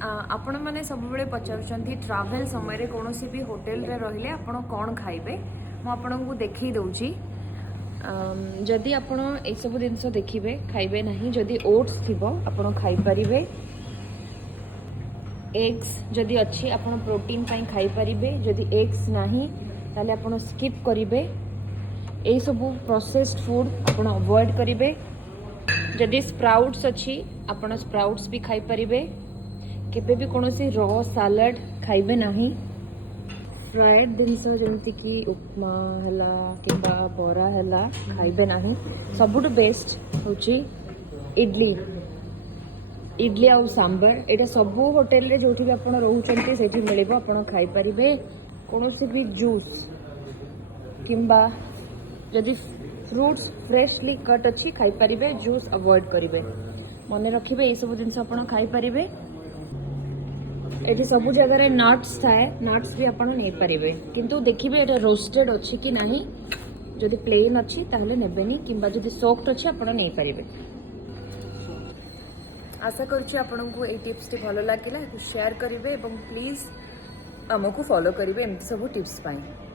आपण मैंने सब पचार ट्रावेल समय कौन भी होटेल रे रहिले आपण कौन खाइबे मु आपन को देखी दउची जदि आपण ए सब जिनस देखिबे खाइबे नहीं जदि ओट्स थिबो आपण खाइ परिबे एग्स जदि अच्छी आपण प्रोटीन पाई खाइ परिबे जदि एग्स नहीं ताले आपण स्किप करिबे ए सब प्रोसेस्ड फूड आपण अवॉइड करिबे जदि स्प्राउट्स अच्छी आपण स्प्राउट्स भी खाइ परिबे केबे भी कौन सी रॉ सैलड खाइबे नहीं फ्राएड जिनस जमती कि उपमा हला किंबा बरा हला खाइबे नहीं सबुठ बेस्ट होची इडली इडली आउ सांबर एटा सबू होटेल रे जोठी भी आपण रहउचंती सेठी मिलेबो आपण खाइ परिबे कौन सी भी जूस किंबा जदि फ्रूट्स फ्रेशली कट अच्छी खाइ परिबे जूस अवॉइड करिवे मने रखिबे ए सब जिनस आपण खाइ परिबे ये सब जगह नट्स थाए नट्स भी आपड़ नहीं पारे किंतु देखिए ये रोस्टेड अच्छी कि नहीं जदि प्लेन अच्छी ताहले नेबेनी किंबा जदि सॉफ्ट अच्छी आपड़ नहीं पारे आशा करुच्ची आपन को ये टिप्स टी भल लगे शेयर करेंगे प्लीज आमको फॉलो करेंगे एमती सब टिप्स पाई।